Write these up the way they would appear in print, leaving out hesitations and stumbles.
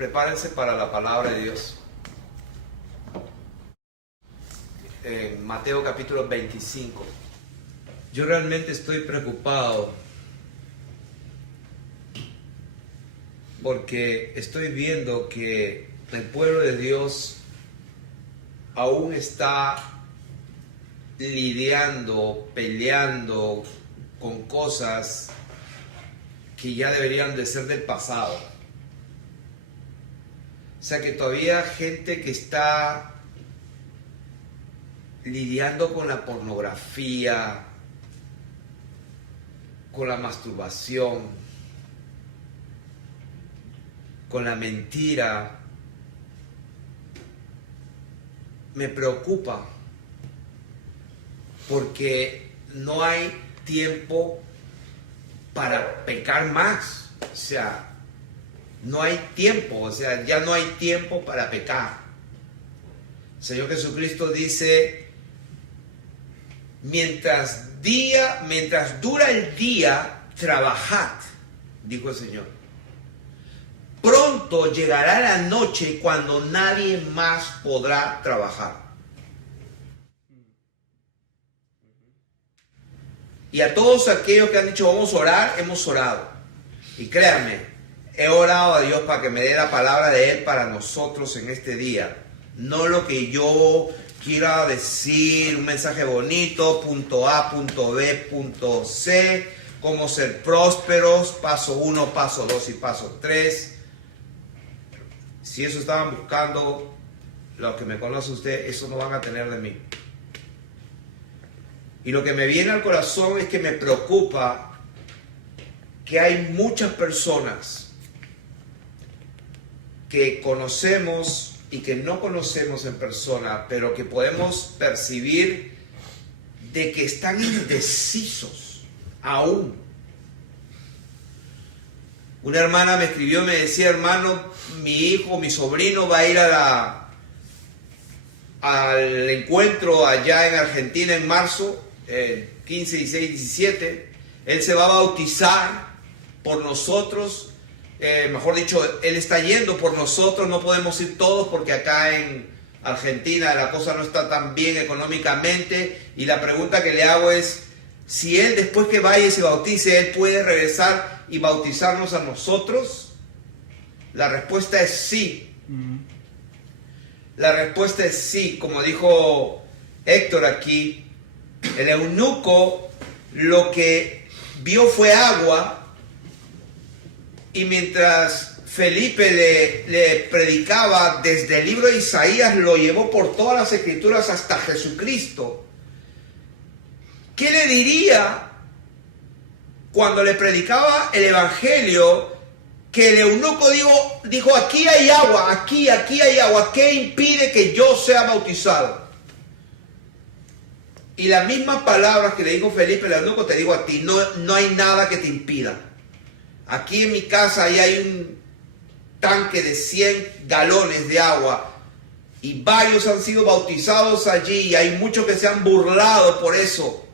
Prepárense para la palabra de Dios. En Mateo capítulo 25. Yo realmente estoy preocupado porque estoy viendo que el pueblo de Dios aún está lidiando, peleando con cosas que ya deberían de ser del pasado. O sea que todavía gente que está lidiando con la pornografía, con la masturbación, con la mentira, me preocupa porque no hay tiempo para pecar más. O sea, no hay tiempo, o sea, ya no hay tiempo para pecar. El Señor Jesucristo dice, mientras dura el día, trabajad, dijo el Señor. Pronto llegará la noche cuando nadie más podrá trabajar. Y a todos aquellos que han dicho vamos a orar, hemos orado. Y créanme, he orado a Dios para que me dé la palabra de Él para nosotros en este día. No lo que yo quiera decir, un mensaje bonito, punto A, punto B, punto C, cómo ser prósperos, paso 1, paso 2 y paso 3. Si eso estaban buscando, los que me conocen usted, eso no van a tener de mí. Y lo que me viene al corazón es que me preocupa que hay muchas personas que conocemos y que no conocemos en persona, pero que podemos percibir de que están indecisos aún. Una hermana me escribió, me decía, hermano, mi hijo, mi sobrino va a ir al encuentro allá en Argentina en marzo, 15, 16, 17. Él se va a bautizar por nosotros. Mejor dicho, él está yendo por nosotros, no podemos ir todos porque acá en Argentina la cosa no está tan bien económicamente, y la pregunta que le hago es, si él después que vaya y se bautice, él puede regresar y bautizarnos a nosotros. La respuesta es sí. La respuesta es sí, como dijo Héctor aquí, el eunuco lo que vio fue agua. Y mientras Felipe le predicaba desde el libro de Isaías, lo llevó por todas las escrituras hasta Jesucristo. ¿Qué le diría cuando le predicaba el evangelio que el eunuco dijo aquí hay agua, aquí hay agua? ¿Qué impide que yo sea bautizado? Y las mismas palabras que le dijo Felipe el eunuco te digo a ti, no hay nada que te impida. Aquí en mi casa ahí hay un tanque de 100 galones de agua y varios han sido bautizados allí y hay muchos que se han burlado por eso.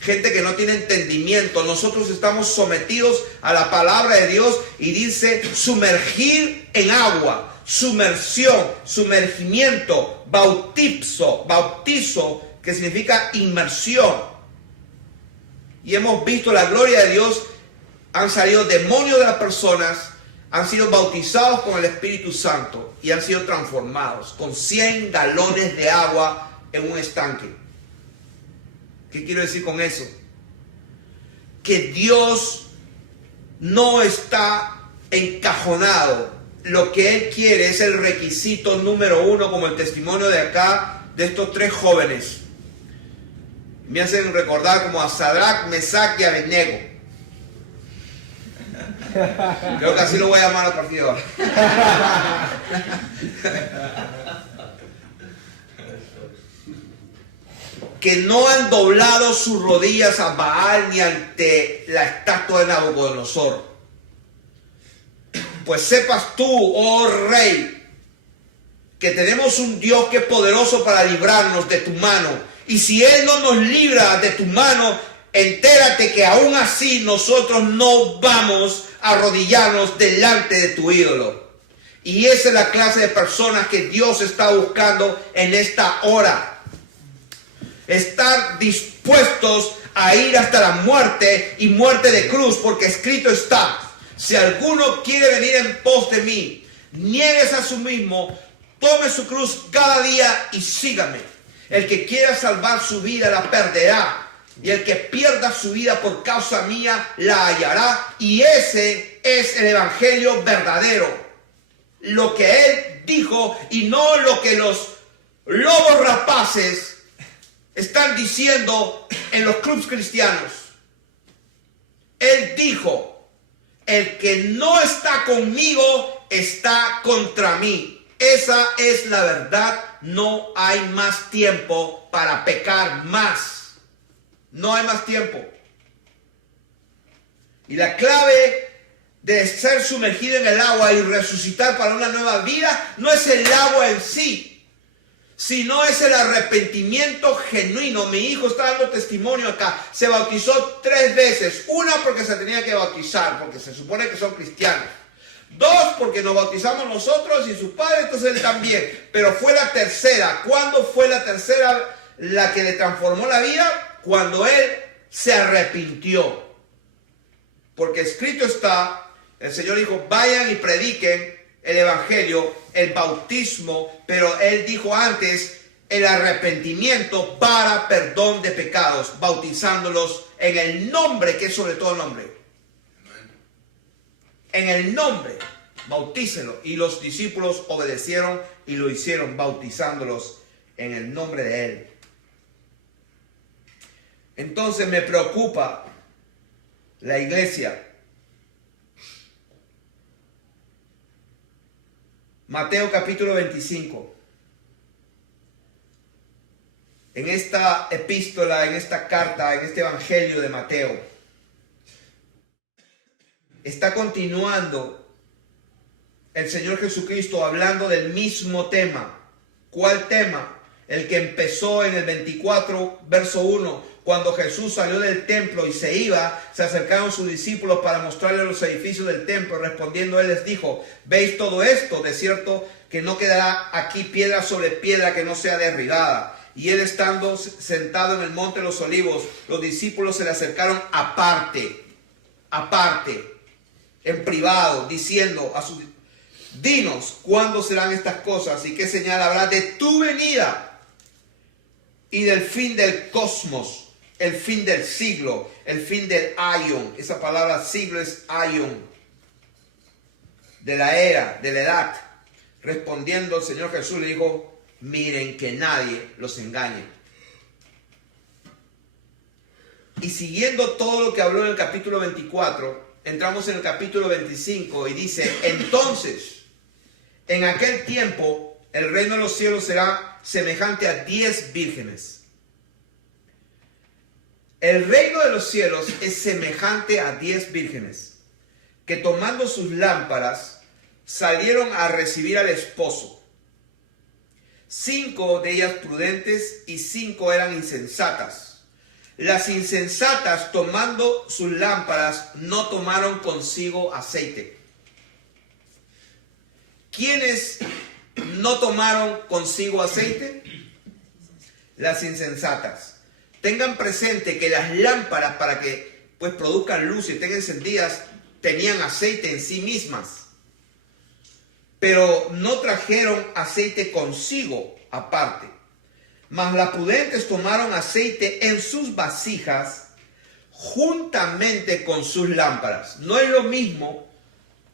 Gente que no tiene entendimiento. Nosotros estamos sometidos a la palabra de Dios y dice sumergir en agua, sumersión, sumergimiento, bautizo, que significa inmersión. Y hemos visto la gloria de Dios. Han salido demonios de las personas, han sido bautizados con el Espíritu Santo y han sido transformados con 100 galones de agua en un estanque. ¿Qué quiero decir con eso? Que Dios no está encajonado. Lo que Él quiere es el requisito número 1, como el testimonio de acá, de estos 3 jóvenes. Me hacen recordar como a Sadrach, Mesach y Abednego. Creo que así lo voy a llamar a partir de ahora. Que no han doblado sus rodillas a Baal ni ante la estatua de Nabucodonosor. Pues sepas tú, oh rey, que tenemos un Dios que es poderoso para librarnos de tu mano. Y si Él no nos libra de tu mano, entérate que aún así nosotros no vamos a arrodillarnos delante de tu ídolo. Y esa es la clase de personas que Dios está buscando en esta hora. Estar dispuestos a ir hasta la muerte y muerte de cruz, porque escrito está: si alguno quiere venir en pos de mí, niéguese a sí mismo, tome su cruz cada día y sígame. El que quiera salvar su vida la perderá, y el que pierda su vida por causa mía la hallará. Y ese es el evangelio verdadero, lo que él dijo, y no lo que los lobos rapaces están diciendo en los clubes cristianos. Él dijo: el que no está conmigo está contra mí. Esa es la verdad. No hay más tiempo para pecar más. No hay más tiempo. Y la clave de ser sumergido en el agua y resucitar para una nueva vida no es el agua en sí, sino es el arrepentimiento genuino. Mi hijo está dando testimonio acá. Se bautizó 3 veces. Una, porque se tenía que bautizar, porque se supone que son cristianos. 2, porque nos bautizamos nosotros y sus padres, entonces él también. Pero fue la tercera. ¿Cuándo fue la tercera la que le transformó la vida? Cuando él se arrepintió. Porque escrito está, el Señor dijo: vayan y prediquen el evangelio, el bautismo, pero él dijo antes el arrepentimiento para perdón de pecados, bautizándolos en el nombre, que es sobre todo el nombre. En el nombre, bautícenlo. Y los discípulos obedecieron y lo hicieron, bautizándolos en el nombre de él. Entonces me preocupa la iglesia. Mateo capítulo 25. En esta epístola, en esta carta, en este evangelio de Mateo, está continuando el Señor Jesucristo hablando del mismo tema. ¿Cuál tema? El que empezó en el 24, verso 1. Cuando Jesús salió del templo y se iba, se acercaron sus discípulos para mostrarle los edificios del templo. Respondiendo él les dijo: ¿veis todo esto? De cierto que no quedará aquí piedra sobre piedra que no sea derribada. Y él, estando sentado en el monte de los olivos, los discípulos se le acercaron aparte, en privado, diciendo a sus: dinos, ¿cuándo serán estas cosas? ¿Y qué señal habrá de tu venida y del fin del cosmos? El fin del siglo, el fin del aion. Esa palabra siglo es aion, de la era, de la edad. Respondiendo el Señor Jesús le dijo: miren que nadie los engañe. Y siguiendo todo lo que habló en el capítulo 24, entramos en el capítulo 25 y dice: entonces, en aquel tiempo, el reino de los cielos será semejante a 10 vírgenes. El reino de los cielos es semejante a 10 vírgenes que, tomando sus lámparas, salieron a recibir al esposo. 5 de ellas prudentes y 5 eran insensatas. Las insensatas, tomando sus lámparas, no tomaron consigo aceite. ¿Quiénes no tomaron consigo aceite? Las insensatas. Tengan presente que las lámparas, para que pues produzcan luz y estén encendidas, tenían aceite en sí mismas, pero no trajeron aceite consigo aparte. Mas las prudentes tomaron aceite en sus vasijas juntamente con sus lámparas. No es lo mismo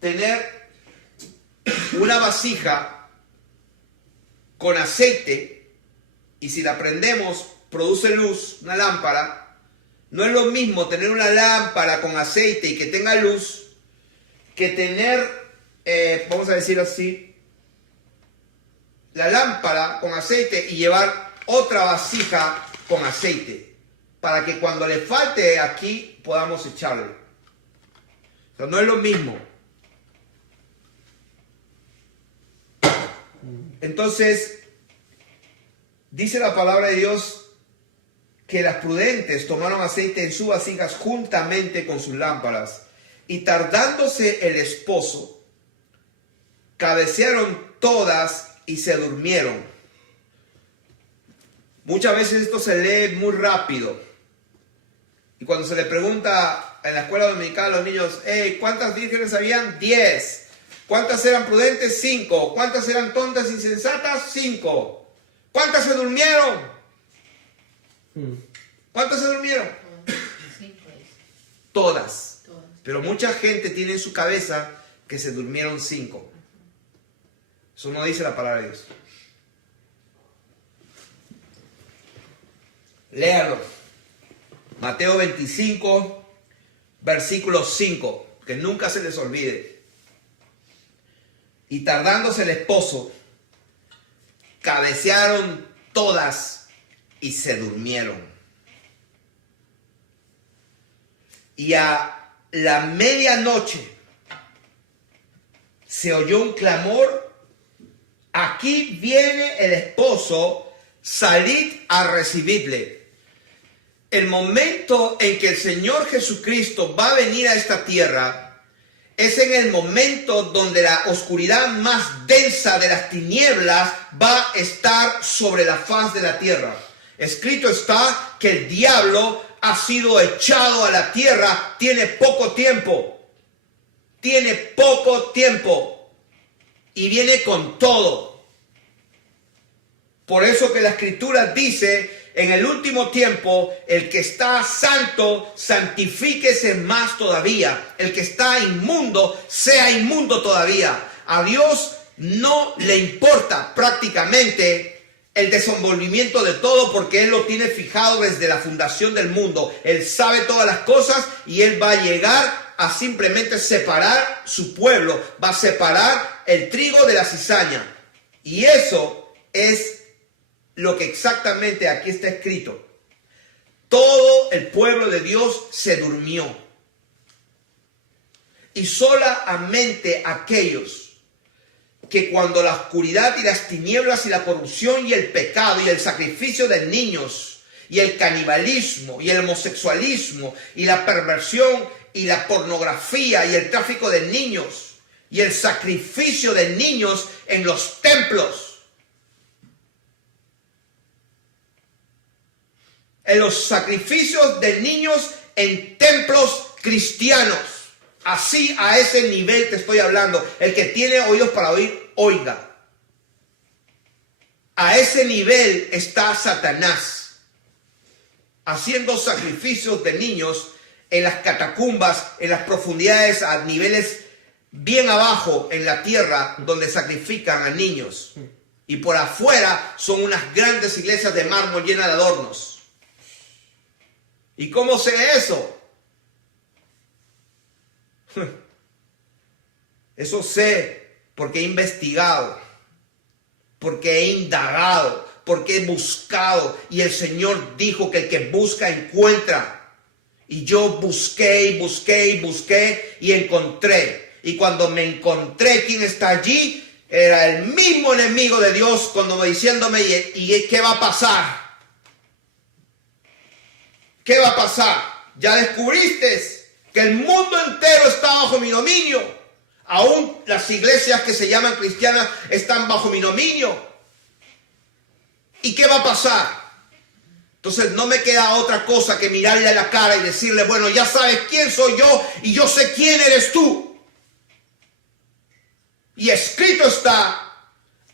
tener una vasija con aceite y, si la prendemos, produce luz, una lámpara. No es lo mismo tener una lámpara con aceite y que tenga luz que tener, vamos a decir así, la lámpara con aceite y llevar otra vasija con aceite, para que cuando le falte aquí podamos echarle. O sea, no es lo mismo. Entonces, dice la palabra de Dios que las prudentes tomaron aceite en sus vasijas juntamente con sus lámparas, y tardándose el esposo, cabecearon todas y se durmieron. Muchas veces esto se lee muy rápido. Y cuando se le pregunta en la escuela dominical a los niños, ¿cuántas vírgenes habían? 10. ¿Cuántas eran prudentes? 5. ¿Cuántas eran tontas, insensatas? 5. ¿Cuántas se durmieron? ¿Cuántas se durmieron? Todas. Pero mucha gente tiene en su cabeza que se durmieron 5. Eso no dice la palabra de Dios. Léalo. Mateo 25, versículo 5. Que nunca se les olvide. Y tardándose el esposo, cabecearon todas y se durmieron. Y a la medianoche se oyó un clamor: aquí viene el esposo, salid a recibirle. El momento en que el Señor Jesucristo va a venir a esta tierra es en el momento donde la oscuridad más densa de las tinieblas va a estar sobre la faz de la tierra. Escrito está que el diablo ha sido echado a la tierra, tiene poco tiempo. Tiene poco tiempo. Y viene con todo. Por eso que la Escritura dice: en el último tiempo, el que está santo, santifíquese más todavía. El que está inmundo, sea inmundo todavía. A Dios no le importa prácticamente el desenvolvimiento de todo, porque Él lo tiene fijado desde la fundación del mundo. Él sabe todas las cosas y Él va a llegar a simplemente separar su pueblo. Va a separar el trigo de la cizaña. Y eso es lo que exactamente aquí está escrito. Todo el pueblo de Dios se durmió. Y solamente aquellos que cuando la oscuridad y las tinieblas y la corrupción y el pecado y el sacrificio de niños y el canibalismo y el homosexualismo y la perversión y la pornografía y el tráfico de niños y el sacrificio de niños en los templos, en los sacrificios de niños en templos cristianos. Así, a ese nivel te estoy hablando. El que tiene oídos para oír, oiga. A ese nivel está Satanás, haciendo sacrificios de niños en las catacumbas, en las profundidades, a niveles bien abajo en la tierra, donde sacrifican a niños. Y por afuera son unas grandes iglesias de mármol llenas de adornos. ¿Y cómo sé eso? Eso sé porque he investigado, porque he indagado, porque he buscado. Y el Señor dijo que el que busca encuentra. Y yo busqué y busqué y busqué y encontré. Y cuando me encontré, ¿quién está allí? Era el mismo enemigo de Dios, cuando diciéndome: ¿y qué va a pasar? ¿Qué va a pasar? Ya descubriste que el mundo entero está bajo mi dominio. Aún las iglesias que se llaman cristianas están bajo mi dominio. ¿Y qué va a pasar? Entonces no me queda otra cosa que mirarle a la cara y decirle: bueno, ya sabes quién soy yo y yo sé quién eres tú. Y escrito está: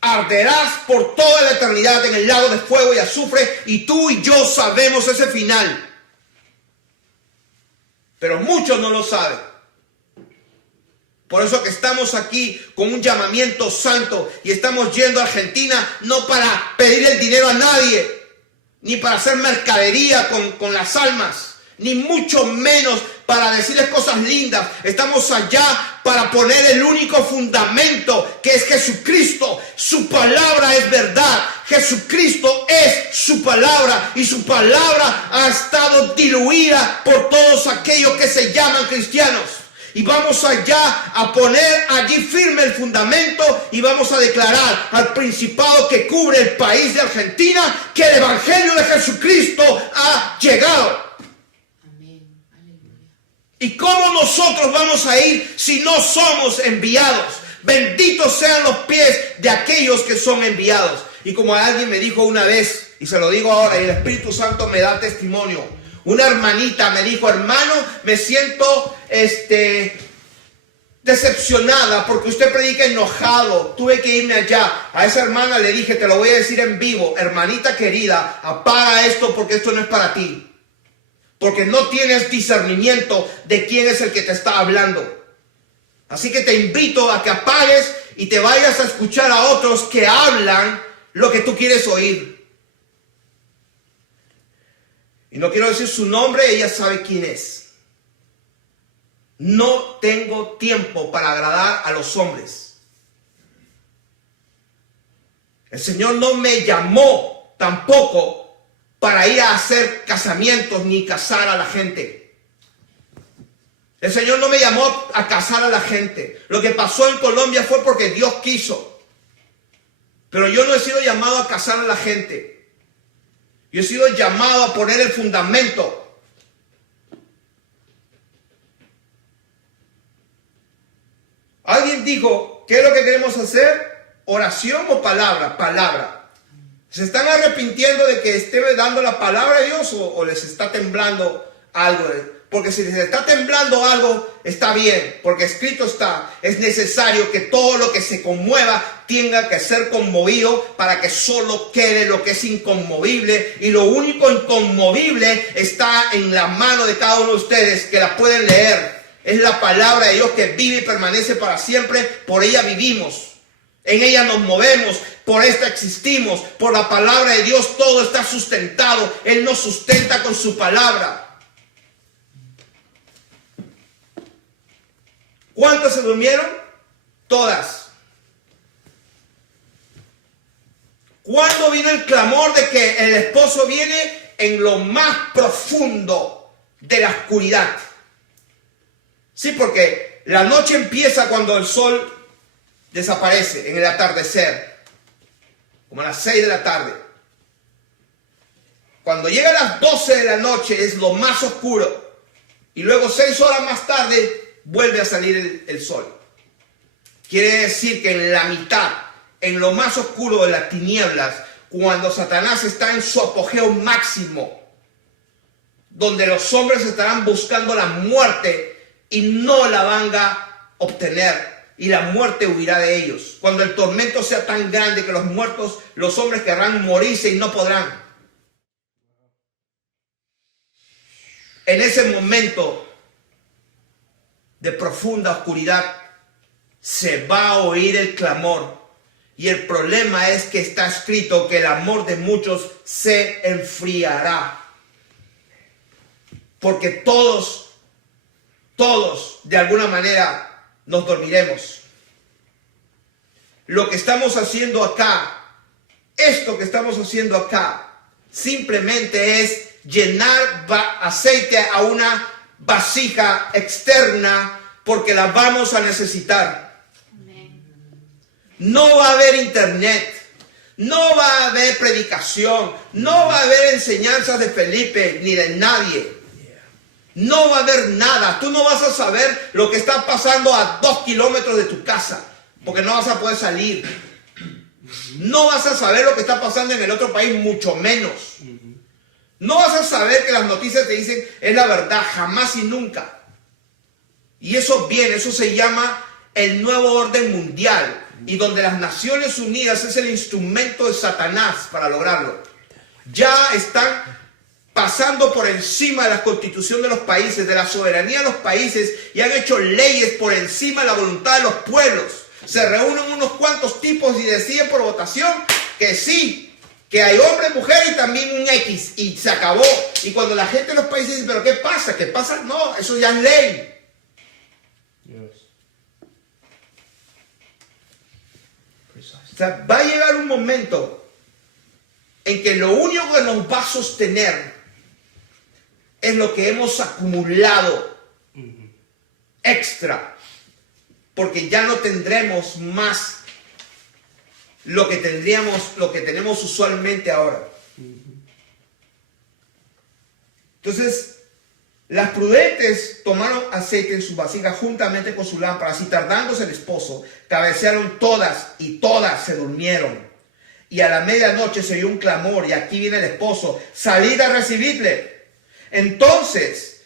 arderás por toda la eternidad en el lago de fuego y azufre, y tú y yo sabemos ese final. Pero muchos no lo saben. Por eso que estamos aquí con un llamamiento santo y estamos yendo a Argentina no para pedir el dinero a nadie, ni para hacer mercadería con las almas, ni mucho menos para decirles cosas lindas. Estamos allá para poner el único fundamento, que es Jesucristo. Su palabra es verdad. Jesucristo es su palabra, y su palabra ha estado diluida por todos aquellos que se llaman cristianos. Y vamos allá a poner allí firme el fundamento y vamos a declarar al principado que cubre el país de Argentina que el evangelio de Jesucristo ha llegado. Amén. Aleluya. ¿Y cómo nosotros vamos a ir si no somos enviados? Benditos sean los pies de aquellos que son enviados. Y como alguien me dijo una vez, y se lo digo ahora, y el Espíritu Santo me da testimonio. Una hermanita me dijo, hermano, me siento decepcionada porque usted predica enojado. Tuve que irme allá. A esa hermana le dije, te lo voy a decir en vivo, hermanita querida, apaga esto porque esto no es para ti. Porque no tienes discernimiento de quién es el que te está hablando. Así que te invito a que apagues y te vayas a escuchar a otros que hablan lo que tú quieres oír. Y no quiero decir su nombre, ella sabe quién es. No tengo tiempo para agradar a los hombres. El Señor no me llamó tampoco para ir a hacer casamientos ni casar a la gente. El Señor no me llamó a casar a la gente. Lo que pasó en Colombia fue porque Dios quiso. Pero yo no he sido llamado a casar a la gente. Yo he sido llamado a poner el fundamento. Alguien dijo, ¿qué es lo que queremos hacer? ¿Oración o palabra? Palabra. ¿Se están arrepintiendo de que esté dando la palabra de Dios o les está temblando algo? Porque si les está temblando algo, está bien, porque escrito está, es necesario que todo lo que se conmueva tenga que ser conmovido para que solo quede lo que es inconmovible. Y lo único inconmovible está en la mano de cada uno de ustedes que la pueden leer. Es la palabra de Dios que vive y permanece para siempre, por ella vivimos. En ella nos movemos, por esta existimos, por la palabra de Dios todo está sustentado. Él nos sustenta con su palabra. ¿Cuántas se durmieron? Todas. ¿Cuándo vino el clamor de que el esposo viene? En lo más profundo de la oscuridad. Sí, porque la noche empieza cuando el sol desaparece, en el atardecer, como a las 6 de la tarde. Cuando llega a las 12 de la noche es lo más oscuro. Y luego 6 horas más tarde vuelve a salir el sol. Quiere decir que en la mitad, en lo más oscuro de las tinieblas, cuando Satanás está en su apogeo máximo, donde los hombres estarán buscando la muerte y no la van a obtener. Y la muerte huirá de ellos. Cuando el tormento sea tan grande que los hombres querrán morirse y no podrán. En ese momento de profunda oscuridad se va a oír el clamor. Y el problema es que está escrito que el amor de muchos se enfriará. Porque todos de alguna manera nos dormiremos. Lo que estamos haciendo acá, esto que estamos haciendo acá, simplemente es llenar aceite a una vasija externa porque la vamos a necesitar. Amén. No va a haber internet, no va a haber predicación, no va a haber enseñanzas de Felipe ni de nadie. No va a haber nada. Tú no vas a saber lo que está pasando a 2 kilómetros de tu casa, porque no vas a poder salir. No vas a saber lo que está pasando en el otro país, mucho menos. No vas a saber que las noticias te dicen es la verdad, jamás y nunca. Y eso viene, eso se llama el nuevo orden mundial, y donde las Naciones Unidas es el instrumento de Satanás para lograrlo. Ya están pasando por encima de la constitución de los países, de la soberanía de los países, y han hecho leyes por encima de la voluntad de los pueblos. Se reúnen unos cuantos tipos y deciden por votación que sí, que hay hombre, mujer y también un X, y se acabó. Y cuando la gente de los países dice, ¿pero qué pasa? ¿Qué pasa? No, eso ya es ley. O sea, va a llegar un momento en que lo único que nos va a sostener es lo que hemos acumulado extra, porque ya no tendremos más lo que tenemos usualmente ahora. Entonces, Las prudentes tomaron aceite en sus vasijas juntamente con sus lámparas y tardándose el esposo, cabecearon todas y todas se durmieron. Y a la medianoche se oyó un clamor y aquí viene el esposo, salid a recibirle. Entonces,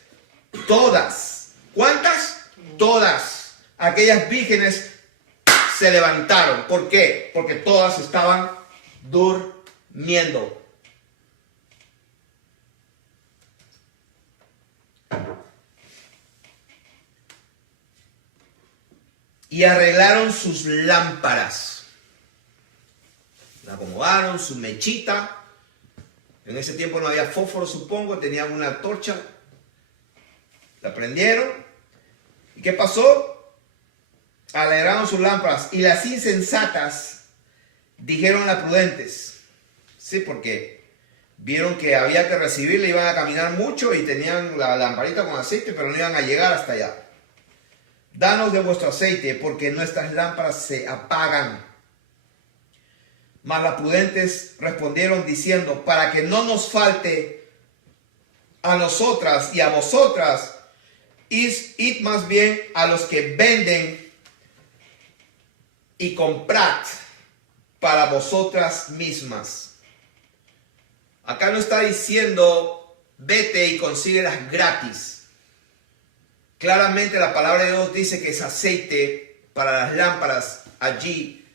todas, ¿cuántas? Todas aquellas vírgenes se levantaron. ¿Por qué? Porque todas estaban durmiendo. Y arreglaron sus lámparas. La acomodaron, su mechita. En ese tiempo no había fósforo, supongo. Tenían una torcha. La prendieron. ¿Y qué pasó? Alegraron sus lámparas. Y las insensatas dijeron a las prudentes. Sí, porque vieron que había que recibirle. Iban a caminar mucho y tenían la lamparita con aceite, pero no iban a llegar hasta allá. Danos de vuestro aceite, porque nuestras lámparas se apagan. Mas las prudentes respondieron diciendo, para que no nos falte a nosotras y a vosotras, id más bien a los que venden y comprad para vosotras mismas. Acá no está diciendo, vete y consíguelas gratis. Claramente la palabra de Dios dice que ese aceite para las lámparas allí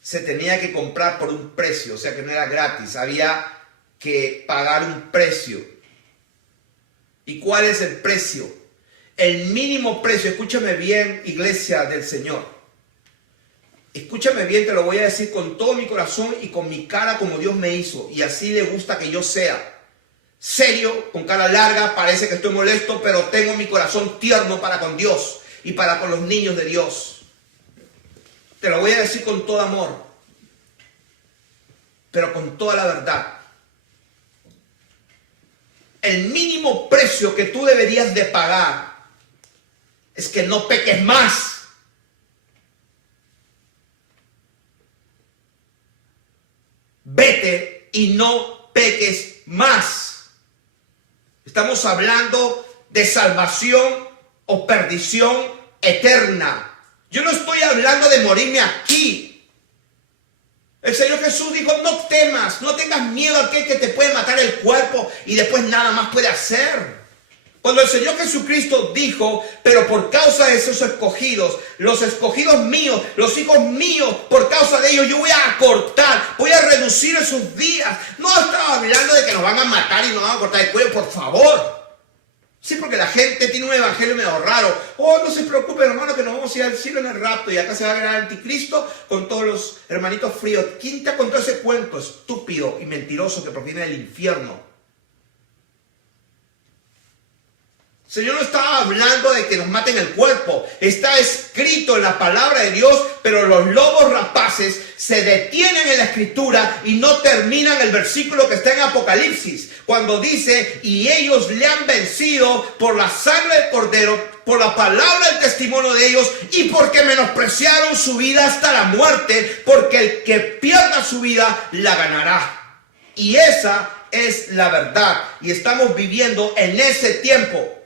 se tenía que comprar por un precio, o sea que no era gratis, había que pagar un precio. ¿Y cuál es el precio? El mínimo precio, escúchame bien, iglesia del Señor. Escúchame bien, te lo voy a decir con todo mi corazón y con mi cara como Dios me hizo, y así le gusta que yo sea. Serio, con cara larga, parece que estoy molesto, pero tengo mi corazón tierno para con Dios y para con los niños de Dios. Te lo voy a decir con todo amor, pero con toda la verdad. El mínimo precio que tú deberías de pagar es que no peques más. Vete y no peques más. Estamos hablando de salvación o perdición eterna. Yo no estoy hablando de morirme aquí. El Señor Jesús dijo, no temas, no tengas miedo a aquel que te puede matar el cuerpo y después nada más puede hacer. Cuando el Señor Jesucristo dijo, pero por causa de esos escogidos, los escogidos míos, los hijos míos, por causa de ellos yo voy a acortar, voy a reducir esos días. No estaba hablando de que nos van a matar y nos van a cortar el cuello, por favor. Sí, porque la gente tiene un evangelio medio raro. Oh, no se preocupen, hermano, que nos vamos a ir al cielo en el rapto y acá se va a ver al anticristo con todos los hermanitos fríos. ¿Quién te contó ese cuento estúpido y mentiroso que proviene del infierno? El Señor no estaba hablando de que nos maten el cuerpo. Está escrito en la palabra de Dios, pero los lobos rapaces se detienen en la escritura y no terminan el versículo que está en Apocalipsis, cuando dice, y ellos le han vencido por la sangre del Cordero, por la palabra del testimonio de ellos y porque menospreciaron su vida hasta la muerte, porque el que pierda su vida la ganará. Y esa es la verdad. Y estamos viviendo en ese tiempo.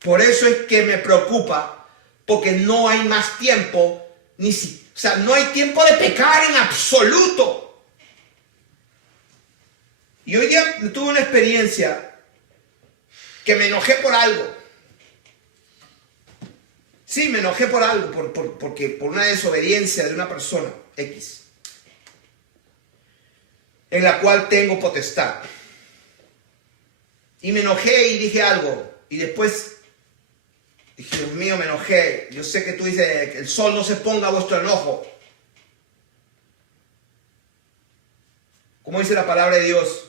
Por eso es que me preocupa, porque no hay más tiempo, o sea, no hay tiempo de pecar en absoluto. Y hoy día tuve una experiencia que me enojé por algo. Sí, me enojé por algo, porque por una desobediencia de una persona X, en la cual tengo potestad. Y me enojé y dije algo, y después dije, Dios mío, me enojé. Yo sé que tú dices que el sol no se ponga a vuestro enojo. ¿Cómo dice la palabra de Dios?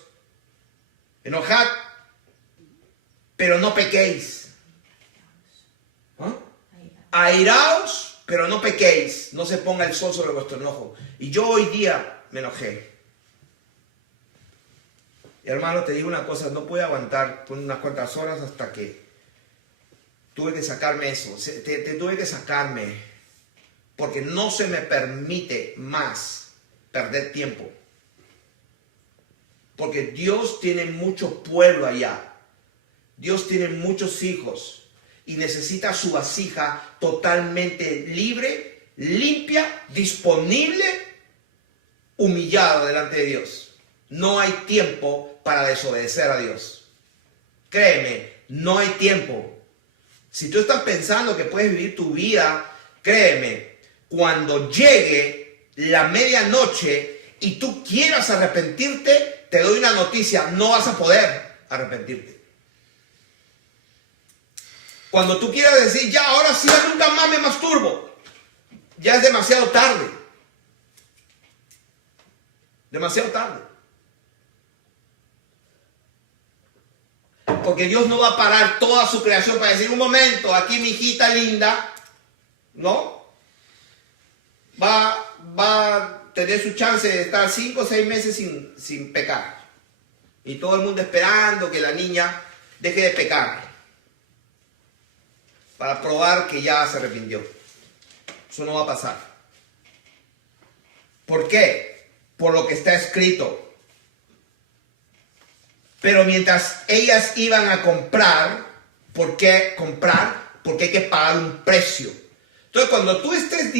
Enojad, pero no pequéis. ¿Ah? Airaos, pero no pequéis. No se ponga el sol sobre vuestro enojo. Y yo hoy día me enojé. Y hermano, te digo una cosa, no pude aguantar por unas cuantas horas hasta que tuve que sacarme eso, tuve que sacarme, porque no se me permite más perder tiempo. Porque Dios tiene mucho pueblo allá. Dios tiene muchos hijos y necesita su vasija totalmente libre, limpia, disponible, humillada delante de Dios. No hay tiempo para desobedecer a Dios. Créeme, no hay tiempo. Si tú estás pensando que puedes vivir tu vida, créeme, cuando llegue la medianoche y tú quieras arrepentirte, te doy una noticia, no vas a poder arrepentirte. Cuando tú quieras decir, ya, ahora sí, ya nunca más me masturbo, ya es demasiado tarde. Demasiado tarde. Porque Dios no va a parar toda su creación para decir, un momento, aquí mi hijita linda, ¿no? Va a tener su chance de estar 5 o 6 meses sin pecar. Y todo el mundo esperando que la niña deje de pecar. Para probar que ya se arrepintió. Eso no va a pasar. ¿Por qué? Por lo que está escrito. Pero mientras ellas iban a comprar, ¿por qué comprar? Porque hay que pagar un precio. Entonces, cuando tú estés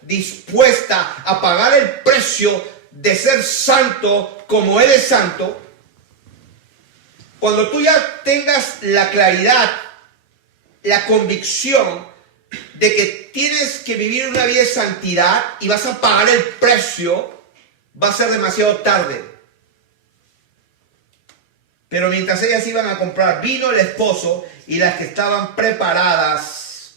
dispuesta a pagar el precio de ser santo como Él es santo, cuando tú ya tengas la claridad, la convicción de que tienes que vivir una vida de santidad y vas a pagar el precio, va a ser demasiado tarde. Pero mientras ellas iban a comprar, vino el esposo y las que estaban preparadas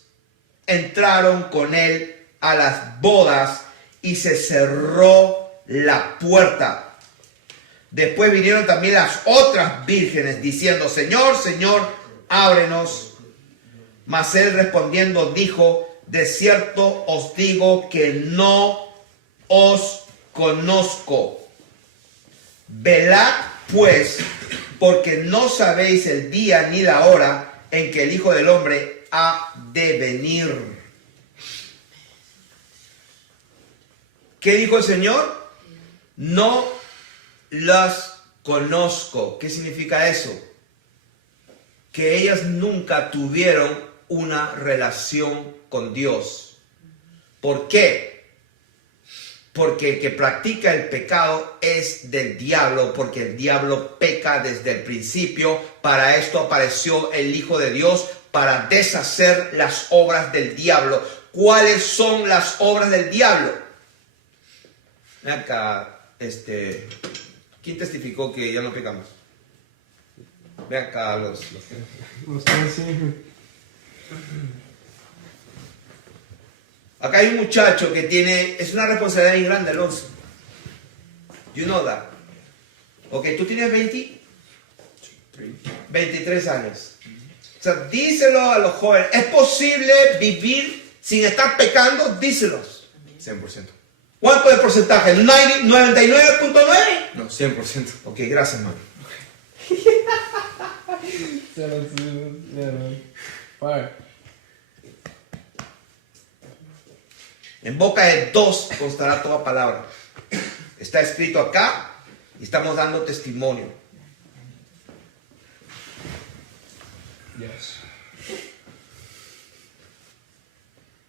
entraron con él a las bodas y se cerró la puerta. Después vinieron también las otras vírgenes diciendo, Señor, Señor, ábrenos. Mas él respondiendo dijo, de cierto os digo que no os conozco. Velad pues, porque no sabéis el día ni la hora en que el Hijo del Hombre ha de venir. ¿Qué dijo el Señor? No las conozco. ¿Qué significa eso? Que ellas nunca tuvieron una relación con Dios. ¿Por qué? Porque el que practica el pecado es del diablo, porque el diablo peca desde el principio. Para esto apareció el Hijo de Dios, para deshacer las obras del diablo. ¿Cuáles son las obras del diablo? Acá, ¿quién testificó que ya no pecamos? Ve acá los Acá hay un muchacho que es una responsabilidad muy grande, Alonso. You know that. Ok, tú tienes 23 años. O sea, díselo a los jóvenes. ¿Es posible vivir sin estar pecando? Díselos. 100%. ¿Cuánto de porcentaje? ¿99.9? No, 100%. Ok, gracias, hermano. En boca de dos constará toda palabra. Está escrito acá y estamos dando testimonio. Yes.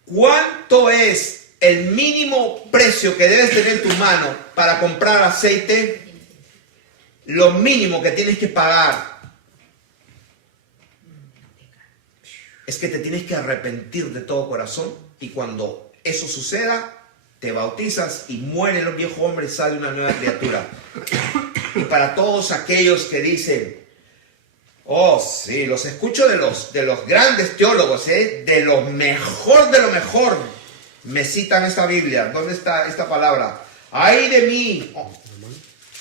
¿Cuánto es el mínimo precio que debes tener en tu mano para comprar aceite? Lo mínimo que tienes que pagar es que te tienes que arrepentir de todo corazón, y cuando eso suceda, te bautizas y muere el viejo hombre y sale una nueva criatura. Y para todos aquellos que dicen, oh sí, los escucho de los grandes teólogos, de lo mejor, me citan esta Biblia. ¿Dónde está esta palabra? ¡Ay de mí!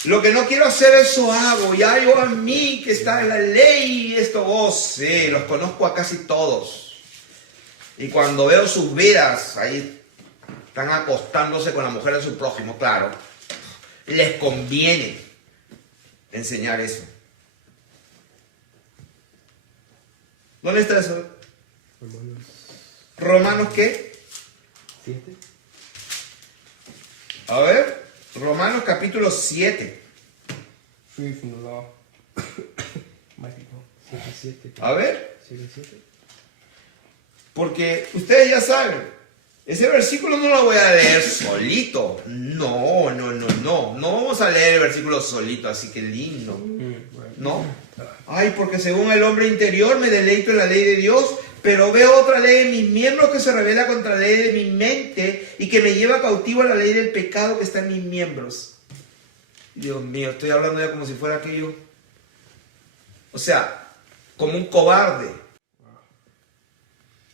Lo que no quiero hacer, eso hago. Ya yo a mí que está en la ley, esto, oh sí, los conozco a casi todos. Y cuando veo sus vidas, ahí están acostándose con la mujer de su prójimo, claro. Les conviene enseñar eso. ¿Dónde está eso? ¿Romanos qué? 7. A ver, Romanos capítulo 7. Free from the law. Might be wrong. 7. A ver, 7. porque ustedes ya saben, ese versículo no lo voy a leer solito. No vamos a leer el versículo solito, así que lindo. No. Ay, porque según el hombre interior me deleito en la ley de Dios, pero veo otra ley en mis miembros que se revela contra la ley de mi mente y que me lleva cautivo a la ley del pecado que está en mis miembros. Dios mío, estoy hablando ya como si fuera aquello. O sea, como un cobarde.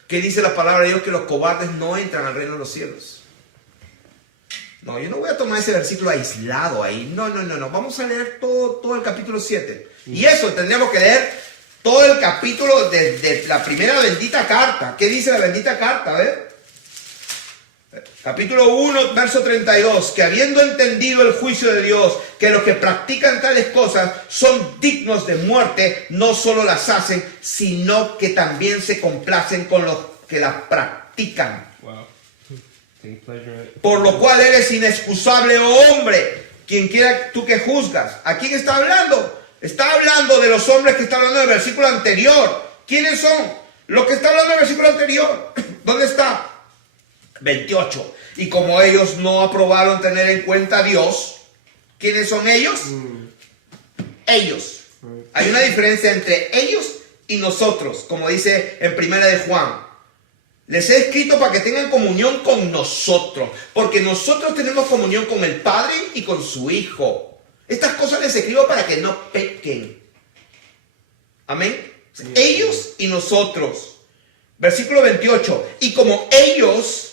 ¿Qué dice la palabra de Dios? Que los cobardes no entran al reino de los cielos. No, yo no voy a tomar ese versículo aislado ahí. No. Vamos a leer todo el capítulo 7. Y eso tendríamos que leer todo el capítulo desde la primera bendita carta. ¿Qué dice la bendita carta? A ver. Capítulo 1, verso 32. Que habiendo entendido el juicio de Dios, que los que practican tales cosas son dignos de muerte, no solo las hacen, sino que también se complacen con los que las practican. Wow. Por lo cual eres inexcusable, oh hombre, quien quiera tú que juzgas. ¿A quién está hablando? Está hablando de los hombres que está hablando del versículo anterior. ¿Quiénes son? Los que está hablando del versículo anterior. ¿Dónde está? 28. Y como ellos no aprobaron tener en cuenta a Dios, ¿quiénes son ellos? Ellos. Hay una diferencia entre ellos y nosotros, como dice en Primera de Juan. Les he escrito para que tengan comunión con nosotros, porque nosotros tenemos comunión con el Padre y con su Hijo. Estas cosas les escribo para que no pequen. Amén. Ellos y nosotros. Versículo 28. Y como ellos,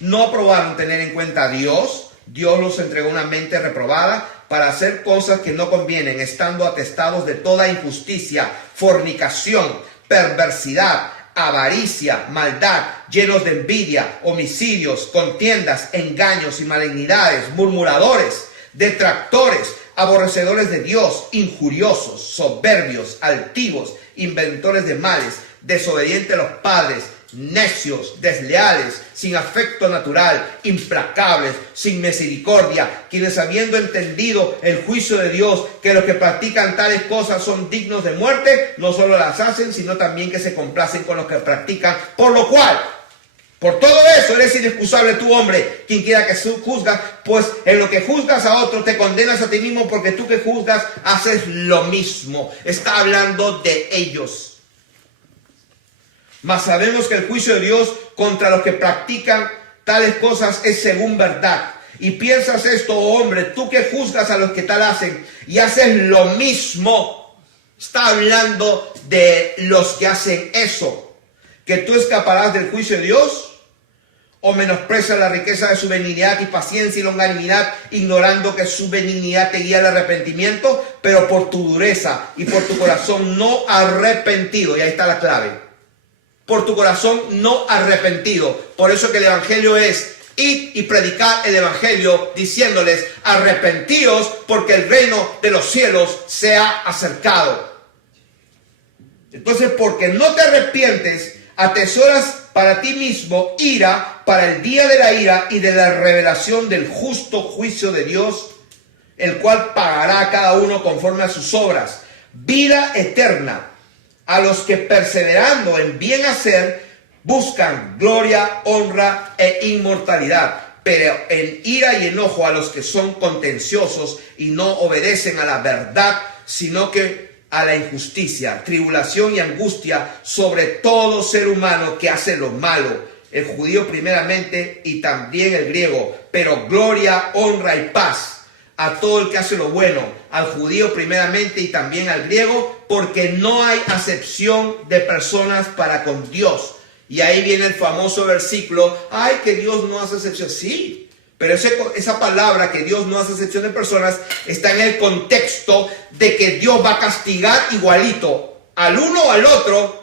no aprobaron tener en cuenta a Dios, Dios los entregó una mente reprobada para hacer cosas que no convienen, estando atestados de toda injusticia, fornicación, perversidad, avaricia, maldad, llenos de envidia, homicidios, contiendas, engaños y malignidades, murmuradores, detractores, aborrecedores de Dios, injuriosos, soberbios, altivos, inventores de males, desobedientes a los padres, necios, desleales, sin afecto natural, implacables, sin misericordia, quienes habiendo entendido el juicio de Dios, que los que practican tales cosas son dignos de muerte, no solo las hacen, sino también que se complacen con los que practican, por lo cual, por todo eso eres inexcusable tú, hombre, quien quiera que juzgas, pues en lo que juzgas a otro te condenas a ti mismo, porque tú que juzgas haces lo mismo. Está hablando de ellos. Mas sabemos que el juicio de Dios contra los que practican tales cosas es según verdad. Y piensas esto, oh hombre, tú que juzgas a los que tal hacen y haces lo mismo. Está hablando de los que hacen eso. ¿Que tú escaparás del juicio de Dios? ¿O menosprecias la riqueza de su benignidad y paciencia y longanimidad, ignorando que su benignidad te guía al arrepentimiento? Pero por tu dureza y por tu corazón no arrepentido, y ahí está la clave, por tu corazón no arrepentido. Por eso que el evangelio es id y predicar el evangelio, diciéndoles arrepentíos, porque el reino de los cielos se ha acercado. Entonces, porque no te arrepientes, atesoras para ti mismo ira para el día de la ira y de la revelación del justo juicio de Dios, el cual pagará a cada uno conforme a sus obras. Vida eterna a los que perseverando en bien hacer buscan gloria, honra e inmortalidad, pero en ira y enojo a los que son contenciosos y no obedecen a la verdad, sino que a la injusticia, tribulación y angustia sobre todo ser humano que hace lo malo, el judío primeramente y también el griego, pero gloria, honra y paz a todo el que hace lo bueno, al judío primeramente y también al griego, porque no hay acepción de personas para con Dios. Y ahí viene el famoso versículo, ay, que Dios no hace excepción. Sí, pero esa palabra que Dios no hace excepción de personas está en el contexto de que Dios va a castigar igualito al uno o al otro,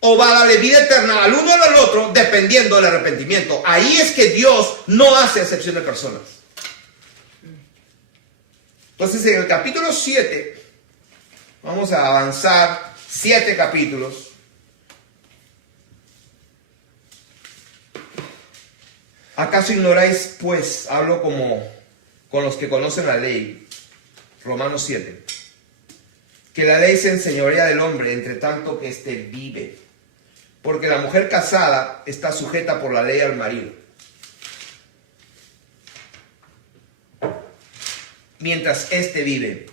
o va a darle vida eterna al uno o al otro, dependiendo del arrepentimiento. Ahí es que Dios no hace excepción de personas. Entonces, en el capítulo 7, vamos a avanzar 7 capítulos. ¿Acaso ignoráis, pues, hablo como con los que conocen la ley, Romanos 7, que la ley se enseñorea del hombre, entre tanto que éste vive? Porque la mujer casada está sujeta por la ley al marido, mientras éste vive.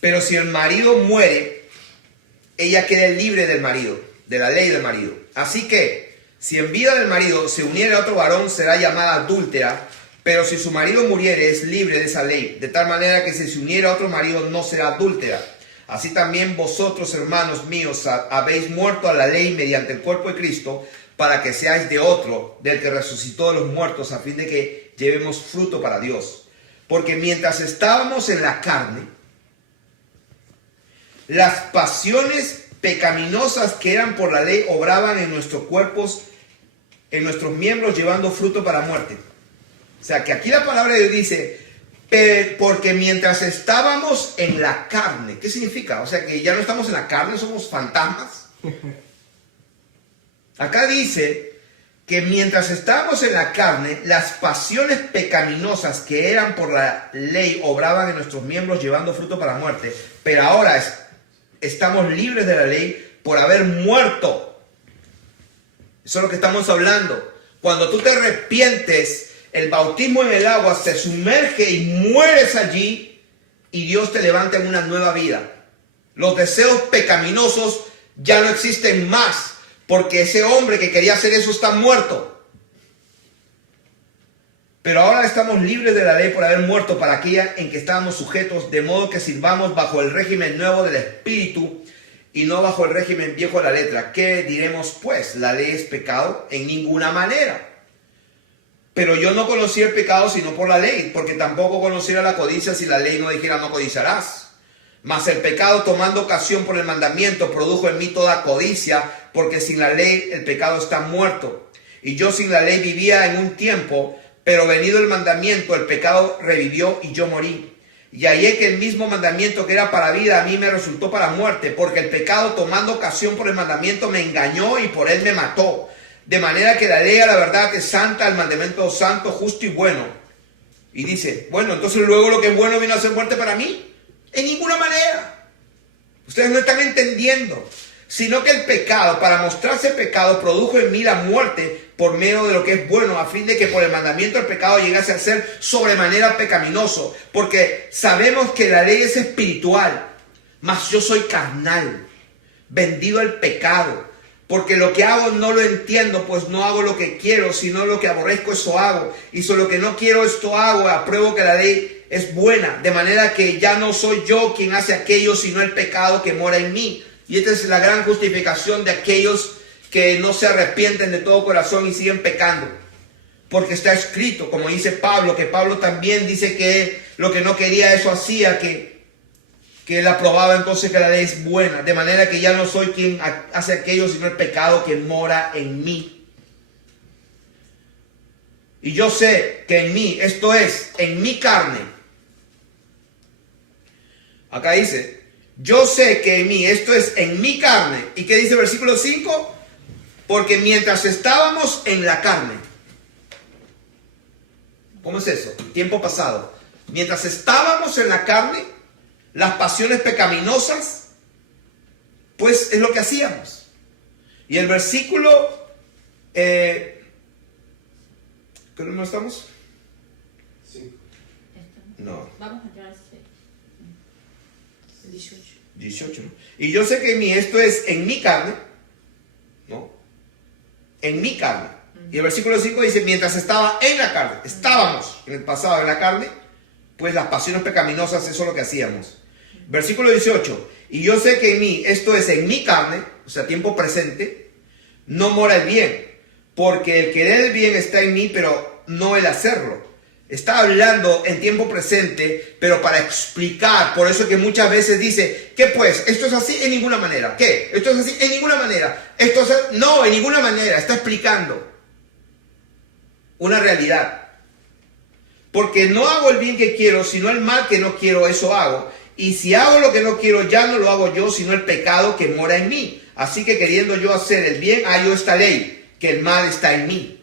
Pero si el marido muere, ella queda libre del marido, de la ley del marido. Así que, si en vida del marido se uniere a otro varón, será llamada adúltera, pero si su marido muriere, es libre de esa ley, de tal manera que si se uniere a otro marido, no será adúltera. Así también vosotros, hermanos míos, habéis muerto a la ley mediante el cuerpo de Cristo, para que seáis de otro, del que resucitó de los muertos, a fin de que llevemos fruto para Dios. Porque mientras estábamos en la carne, las pasiones pecaminosas que eran por la ley obraban en nuestros cuerpos, en nuestros miembros, llevando fruto para muerte. O sea, que aquí la palabra de Dios dice, porque mientras estábamos en la carne, ¿qué significa? O sea, que ya no estamos en la carne, somos fantasmas. Acá dice que mientras estábamos en la carne, las pasiones pecaminosas que eran por la ley obraban en nuestros miembros, llevando fruto para muerte. Pero ahora estamos libres de la ley por haber muerto. Eso es lo que estamos hablando. Cuando tú te arrepientes, el bautismo en el agua se sumerge y mueres allí, y Dios te levanta en una nueva vida. Los deseos pecaminosos ya no existen más, porque ese hombre que quería hacer eso está muerto. Pero ahora estamos libres de la ley por haber muerto para aquella en que estábamos sujetos, de modo que sirvamos bajo el régimen nuevo del Espíritu y no bajo el régimen viejo de la letra. ¿Qué diremos pues? ¿La ley es pecado? En ninguna manera. Pero yo no conocí el pecado sino por la ley, porque tampoco conociera la codicia si la ley no dijera no codiciarás. Mas el pecado, tomando ocasión por el mandamiento, produjo en mí toda codicia, porque sin la ley el pecado está muerto. Y yo sin la ley vivía en un tiempo, pero venido el mandamiento, el pecado revivió y yo morí. Y hallé que el mismo mandamiento que era para vida a mí me resultó para muerte, porque el pecado, tomando ocasión por el mandamiento, me engañó y por él me mató. De manera que la ley a la verdad es santa, el mandamiento santo, justo y bueno. Y dice, bueno, entonces luego lo que es bueno vino a ser muerte para mí. En ninguna manera. Ustedes no están entendiendo. Sino que el pecado, para mostrarse pecado, produjo en mí la muerte por medio de lo que es bueno, a fin de que por el mandamiento el pecado llegase a ser sobremanera pecaminoso. Porque sabemos que la ley es espiritual, mas yo soy carnal, vendido al pecado. Porque lo que hago no lo entiendo, pues no hago lo que quiero, sino lo que aborrezco, eso hago. Y sobre lo que no quiero, esto hago. Apruebo que la ley es buena, de manera que ya no soy yo quien hace aquello, sino el pecado que mora en mí. Y esta es la gran justificación de aquellos que no se arrepienten de todo corazón y siguen pecando. Porque está escrito, como dice Pablo, que Pablo también dice que lo que no quería eso hacía, que él aprobaba entonces que la ley es buena. De manera que ya no soy quien hace aquello, sino el pecado que mora en mí. Y yo sé que en mí, esto es, en mi carne. Acá dice, yo sé que en mí, esto es, en mi carne. ¿Y qué dice el versículo 5? Porque mientras estábamos en la carne. ¿Cómo es eso? Tiempo pasado. Mientras estábamos en la carne, las pasiones pecaminosas, pues es lo que hacíamos. Y el versículo, ¿qué número estamos? Sí. No. Vamos a entrar al 18. 18, ¿no? Y yo sé que en mí, esto es, en mi carne, ¿no? En mi carne. Y el versículo 5 dice, mientras estaba en la carne, estábamos en el pasado en la carne, pues las pasiones pecaminosas, eso es lo que hacíamos. Versículo 18, y yo sé que en mí, esto es, en mi carne, o sea, tiempo presente, no mora el bien, porque el querer el bien está en mí, pero no el hacerlo. Está hablando en tiempo presente, pero para explicar. Por eso que muchas veces dice, ¿qué pues? ¿Esto es así? En ninguna manera. ¿Qué? ¿Esto es así? En ninguna manera. ¿Esto es así? No, en ninguna manera. Está explicando una realidad. Porque no hago el bien que quiero, sino el mal que no quiero, eso hago. Y si hago lo que no quiero, ya no lo hago yo, sino el pecado que mora en mí. Así que queriendo yo hacer el bien, hallo esta ley, que el mal está en mí.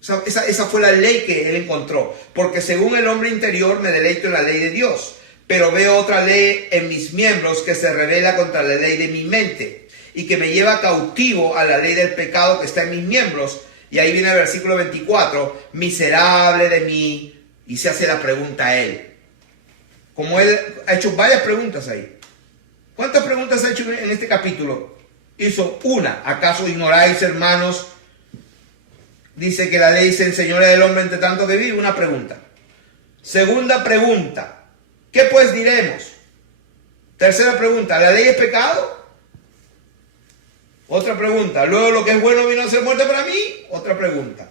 Esa fue la ley que él encontró. Porque según el hombre interior me deleito en la ley de Dios, pero veo otra ley en mis miembros que se revela contra la ley de mi mente y que me lleva cautivo a la ley del pecado que está en mis miembros. Y ahí viene el versículo 24, miserable de mí. Y se hace la pregunta a él. Como él ha hecho varias preguntas ahí. ¿Cuántas preguntas ha hecho en este capítulo? Hizo una. ¿Acaso ignoráis, hermanos? Dice que la ley se enseñorea del hombre entre tanto que vive. Una pregunta. Segunda pregunta. ¿Qué pues diremos? Tercera pregunta. ¿La ley es pecado? Otra pregunta. ¿Luego lo que es bueno vino a ser muerte para mí? Otra pregunta.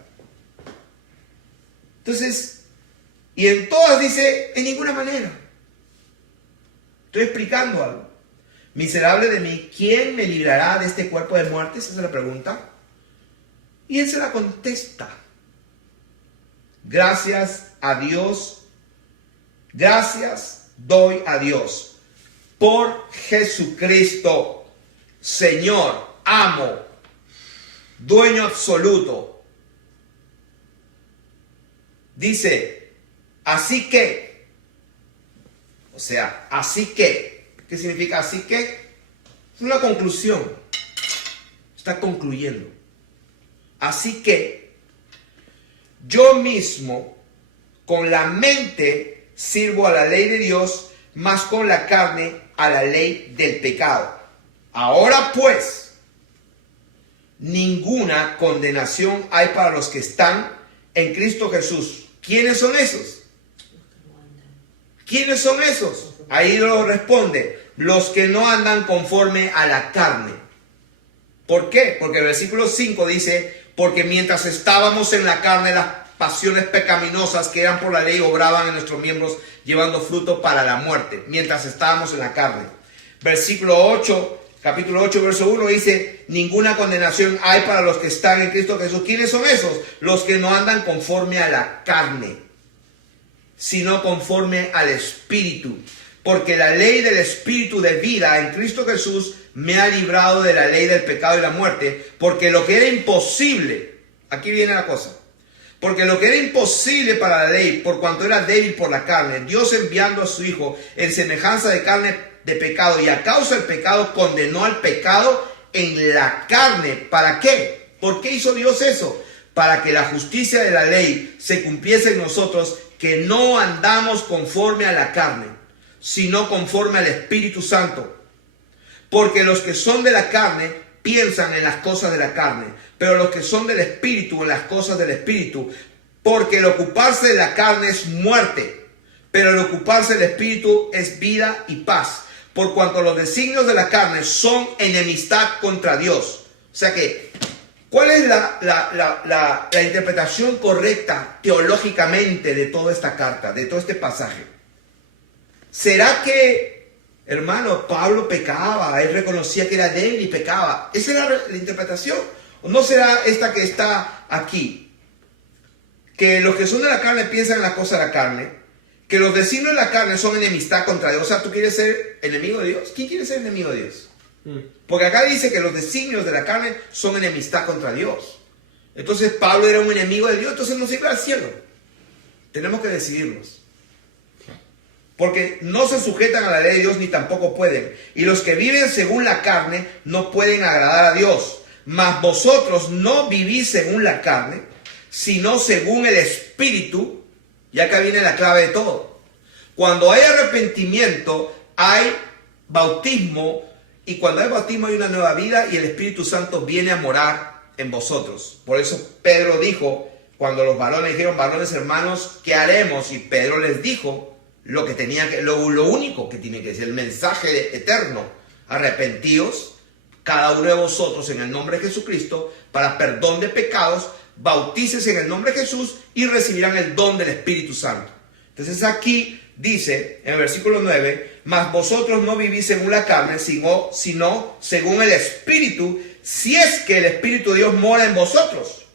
Entonces, y en todas dice, en ninguna manera. Estoy explicando algo. Miserable de mí, ¿quién me librará de este cuerpo de muerte? Esa es la pregunta. Y él se la contesta. Gracias a Dios. Gracias doy a Dios por Jesucristo, Señor, amo, dueño absoluto. Dice, así que, o sea, así que, ¿qué significa así que? Es una conclusión. Está concluyendo. Así que, yo mismo, con la mente, sirvo a la ley de Dios, más con la carne a la ley del pecado. Ahora pues, ninguna condenación hay para los que están en Cristo Jesús. ¿Quiénes son esos? ¿Quiénes son esos? Ahí lo responde, los que no andan conforme a la carne. ¿Por qué? Porque el versículo 5 dice, porque mientras estábamos en la carne, las pasiones pecaminosas que eran por la ley obraban en nuestros miembros, llevando fruto para la muerte, mientras estábamos en la carne. Versículo 8, capítulo 8, verso 1 dice, ninguna condenación hay para los que están en Cristo Jesús. ¿Quiénes son esos? Los que no andan conforme a la carne, sino conforme al Espíritu. Porque la ley del Espíritu de vida en Cristo Jesús me ha librado de la ley del pecado y la muerte, porque lo que era imposible, aquí viene la cosa, porque lo que era imposible para la ley, por cuanto era débil por la carne, Dios enviando a su Hijo en semejanza de carne de pecado, y a causa del pecado condenó al pecado en la carne. ¿Para qué? ¿Por qué hizo Dios eso? Para que la justicia de la ley se cumpliese en nosotros, que no andamos conforme a la carne, sino conforme al Espíritu Santo. Porque los que son de la carne piensan en las cosas de la carne, pero los que son del Espíritu en las cosas del Espíritu. Porque el ocuparse de la carne es muerte, pero el ocuparse del Espíritu es vida y paz. Por cuanto los designios de la carne son enemistad contra Dios. O sea que, ¿cuál es la interpretación correcta teológicamente de toda esta carta, de todo este pasaje? ¿Será que, hermano, Pablo pecaba? Él reconocía que era débil y pecaba. ¿Esa era la interpretación? ¿O no será esta que está aquí? Que los que son de la carne piensan en las cosas de la carne, que los designios de la carne son enemistad contra Dios. O sea, ¿tú quieres ser enemigo de Dios? ¿Quién quiere ser enemigo de Dios? Porque acá dice que los designios de la carne son enemistad contra Dios. Entonces Pablo era un enemigo de Dios, entonces no se iba al cielo. Tenemos que decidirnos. Porque no se sujetan a la ley de Dios ni tampoco pueden. Y los que viven según la carne no pueden agradar a Dios. Mas vosotros no vivís según la carne, sino según el Espíritu. Y acá viene la clave de todo. Cuando hay arrepentimiento, hay bautismo. Y cuando hay bautismo hay una nueva vida y el Espíritu Santo viene a morar en vosotros. Por eso Pedro dijo, cuando los varones dijeron, varones hermanos, ¿qué haremos? Y Pedro les dijo lo que tenía que, lo único que tiene que decir, el mensaje eterno. Arrepentíos cada uno de vosotros en el nombre de Jesucristo para perdón de pecados, bautícese en el nombre de Jesús y recibirán el don del Espíritu Santo. Entonces aquí dice en el versículo 9, mas vosotros no vivís según la carne, sino según el Espíritu, si es que el Espíritu de Dios mora en vosotros.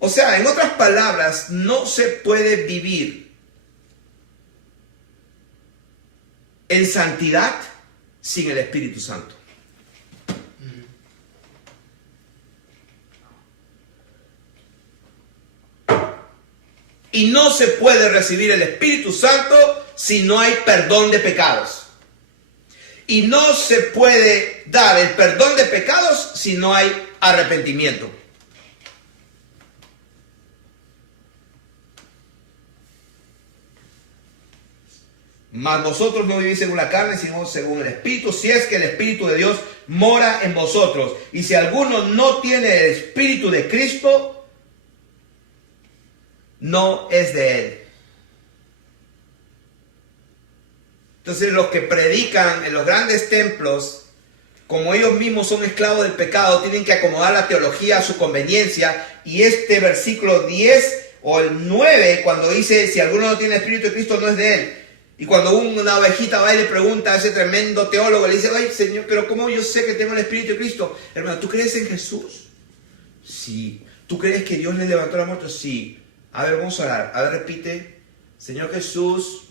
O sea, en otras palabras, no se puede vivir en santidad sin el Espíritu Santo. Y no se puede recibir el Espíritu Santo si no hay perdón de pecados. Y no se puede dar el perdón de pecados si no hay arrepentimiento. Mas vosotros no vivís según la carne, sino según el Espíritu, si es que el Espíritu de Dios mora en vosotros. Y si alguno no tiene el Espíritu de Cristo, no es de él. Entonces los que predican en los grandes templos, como ellos mismos son esclavos del pecado, tienen que acomodar la teología a su conveniencia. Y este versículo 10 o el 9, cuando dice, si alguno no tiene el Espíritu de Cristo, no es de él. Y cuando una ovejita va y le pregunta a ese tremendo teólogo, le dice, ay Señor, pero ¿cómo yo sé que tengo el Espíritu de Cristo? Hermano, ¿tú crees en Jesús? Sí. ¿Tú crees que Dios le levantó la muerte? Sí. A ver, vamos a orar. A ver, repite. Señor Jesús,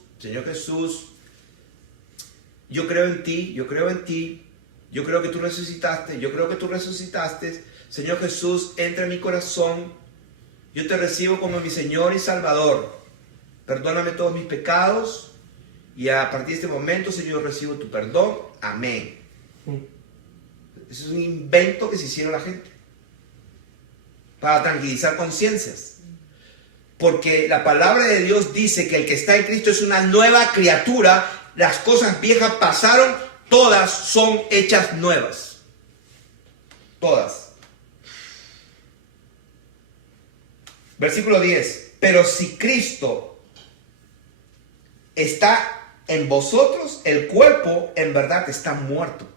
yo creo en ti, yo creo en ti. Yo creo que tú resucitaste, yo creo que tú resucitaste. Señor Jesús, entra en mi corazón. Yo te recibo como mi Señor y Salvador. Perdóname todos mis pecados. Y a partir de este momento, Señor, recibo tu perdón. Amén. Eso es un invento que se hicieron la gente para tranquilizar conciencias. Porque la palabra de Dios dice que el que está en Cristo es una nueva criatura. Las cosas viejas pasaron, todas son hechas nuevas. Todas. Versículo 10. Pero si Cristo está en vosotros, el cuerpo en verdad está muerto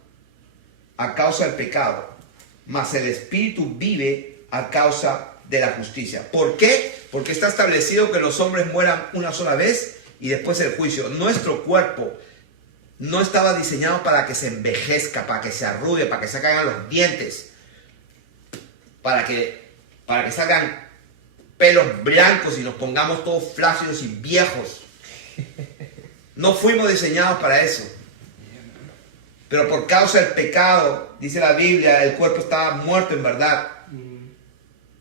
a causa del pecado, mas el espíritu vive a causa de la justicia. ¿Por qué? Porque está establecido que los hombres mueran una sola vez y después el juicio. Nuestro cuerpo no estaba diseñado para que se envejezca, para que se arrugue, para que se caigan los dientes, para que salgan pelos blancos y nos pongamos todos flácidos y viejos. No fuimos diseñados para eso. Pero por causa del pecado, dice la Biblia, el cuerpo estaba muerto en verdad.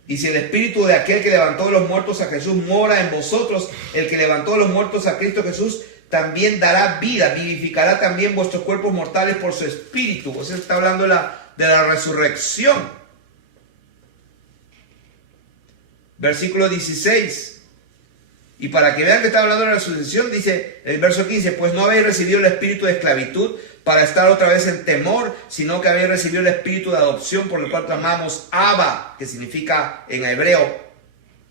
Y si el espíritu de aquel que levantó de los muertos a Jesús mora en vosotros, el que levantó de los muertos a Cristo Jesús también dará vida, vivificará también vuestros cuerpos mortales por su espíritu. O sea, está hablando de la resurrección. Versículo 16. Y para que vean que está hablando de la resurrección, dice el verso 15, pues no habéis recibido el espíritu de esclavitud para estar otra vez en temor, sino que habéis recibido el espíritu de adopción por el cual clamamos Abba, que significa en hebreo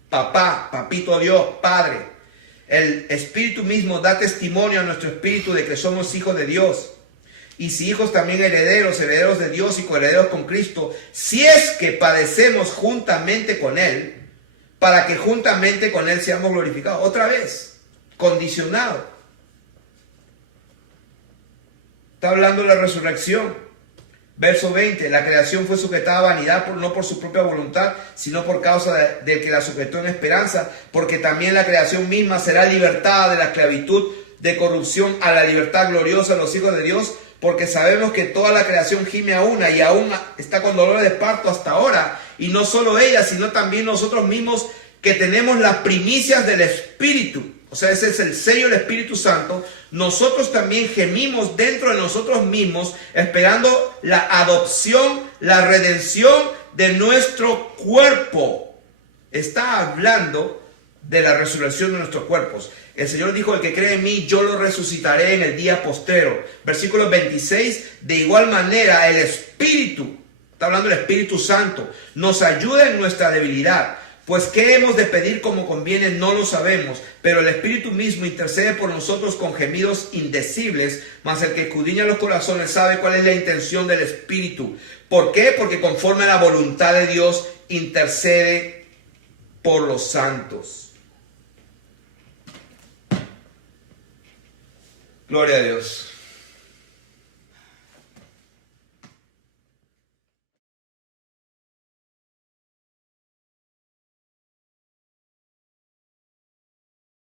papá, papito Dios, Padre. El espíritu mismo da testimonio a nuestro espíritu de que somos hijos de Dios. Y si hijos también herederos, herederos de Dios y coherederos con Cristo, si es que padecemos juntamente con Él, para que juntamente con Él seamos glorificados. Otra vez, condicionado. Está hablando de la resurrección. Verso 20, la creación fue sujetada a vanidad no por su propia voluntad, sino por causa del que la sujetó en esperanza, porque también la creación misma será libertada de la esclavitud de corrupción a la libertad gloriosa de los hijos de Dios, porque sabemos que toda la creación gime a una y aún está con dolores de parto hasta ahora. Y no solo ella, sino también nosotros mismos que tenemos las primicias del Espíritu. O sea, ese es el sello del Espíritu Santo. Nosotros también gemimos dentro de nosotros mismos, esperando la adopción, la redención de nuestro cuerpo. Está hablando de la resurrección de nuestros cuerpos. El Señor dijo, el que cree en mí, yo lo resucitaré en el día postrero. Versículo 26, de igual manera el Espíritu, está hablando del Espíritu Santo, nos ayuda en nuestra debilidad. Pues qué hemos de pedir como conviene no lo sabemos, pero el Espíritu mismo intercede por nosotros con gemidos indecibles, mas el que escudriña los corazones sabe cuál es la intención del Espíritu. ¿Por qué? Porque conforme a la voluntad de Dios intercede por los santos. Gloria a Dios.